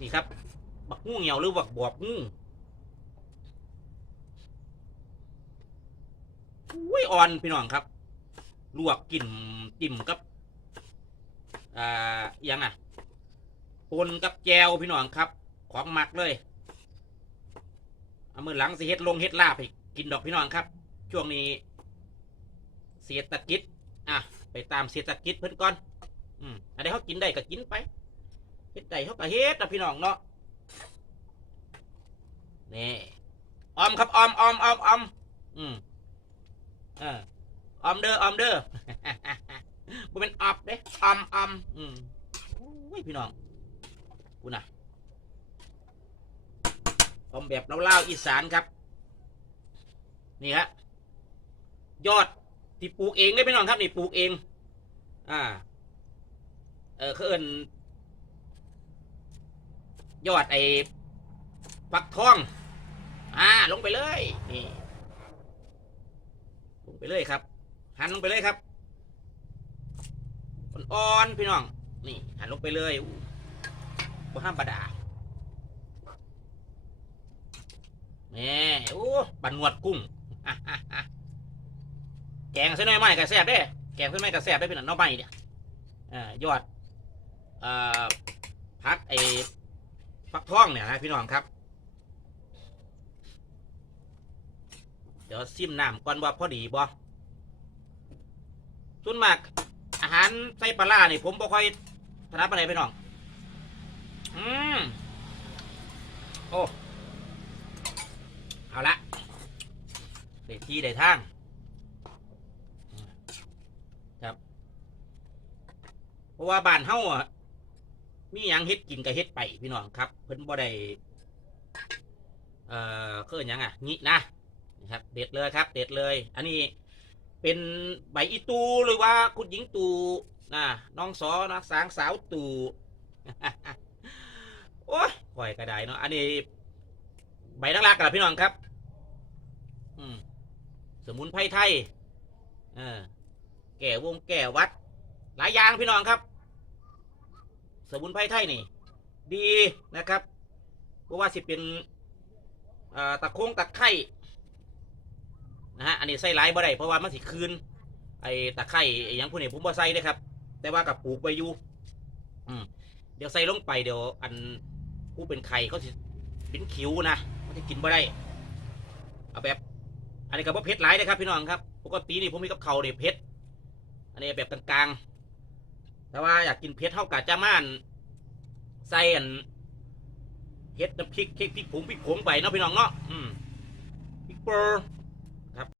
นี่ครับ บักงูเหี่ยวหรือบักบวบงูอุ้ยอ่อนพี่น้องครับ ลวกกลิ่นจิ้มกับ อ่ายังอะปนกับแจวพี่น้องครับ ของหมักเลย เอามือหลังสิเฮ็ดลงเฮ็ดลาบให้กินดอกพี่น้องครับ ช่วงนี้เศรษฐกิจ อะ ไปตามเศรษฐกิจเพิ่นก่อน อืมอันใดเขากินได้ก็กินไป เฮ็ดได้เขาก็เฮ็ดนะพี่น้องเนาะนี่ออมครับออมออมออมออมอืมเออออมเด้อออมเด้อบ่เป็นออบเด้ออมออมอืมโอ้ยพี่น้องกูนะออมแบบเล่าๆอีสานครับ นี่ฮะยอดที่ปลูกเองได้พี่น้องครับนี่ปลูกเอง อ่า เออเขาเอิน ยอดไอ้ฟักทอง อ่า ลงไปเลย นี่ ลงไปเลยครับ หันลงไปเลยครับอ่อนๆพี่น้อง นี่ หันลงไปเลยอู้บ่ห้ามบดานี่โอ้บันนวดกุ้ง แกงเส้นน้อยไม้กระแซบเด้ แกงเส้นไม้กระแซบได้เป็นอันน้อไม้เนี่ยอ่ายอดอ่อพักไอ ฟักทองเนี่ยนะพี่น้องครับ เดี๋ยวซิมน้ำก่อนว่าพอดีบ่ส่วนมากอาหารใส่ปลาร้านี่ยผมบ่ค่อยถนัดปานใดพี่น้อง อืมโอ้ เอาละได้ที่ได้ทางครับ เพราะว่าบ้านเฮาอะ มีหยังเฮ็ดกินก็เฮ็ดไปพี่น้องครับ เพิ่นบ่ได้เอ่อคือหยังอะงี้นะนะครับเด็ดเลยครับ เด็ดเลย อันนี้เป็นใบอีตูหรือว่าคุณหญิงตูนะน้องสอนะสางสาวตูโอ้ยข่อยก็ได้เนาะอันนี้ใบนักลักกันพี่น้องครับ อืมสมุนไพรไทย เออ แก่วงแก่วัด หลายอย่างพี่น้องครับ สมุนไพรไทยนี่ ดีนะครับเพราะว่าสิเป็นตะโค้งตะไคร่นะฮะอันนี้ใส่หลายบ่ได้เพราะว่ามันสิคืนไอ้ตะไคร่ไอ้ยังพวกนี้ผมบ่ใส่เลยครับ แต่ว่ากับปลูกไปอยู่อืมเดี๋ยวใส่ลงไปเดี๋ยวอันผู้เป็นไข่เขาสิเป็นคิ้วนะมันจะกินบ่ได้เอาแบบ อันนี้ก็บ่เผ็ดหลายนะครับพี่น้องครับปกตินี่ผมมีกับเขาเนี่ยเผ็ดอันนี้แบบกลางๆ แต่ว่าอยากกินเผ็ดเท่ากับจะม่านใส่อันเผ็ดน้ำพริกเค้กพริกผงพริกผงไปเนาะพี่น้องเนาะอืมพริกเปอร์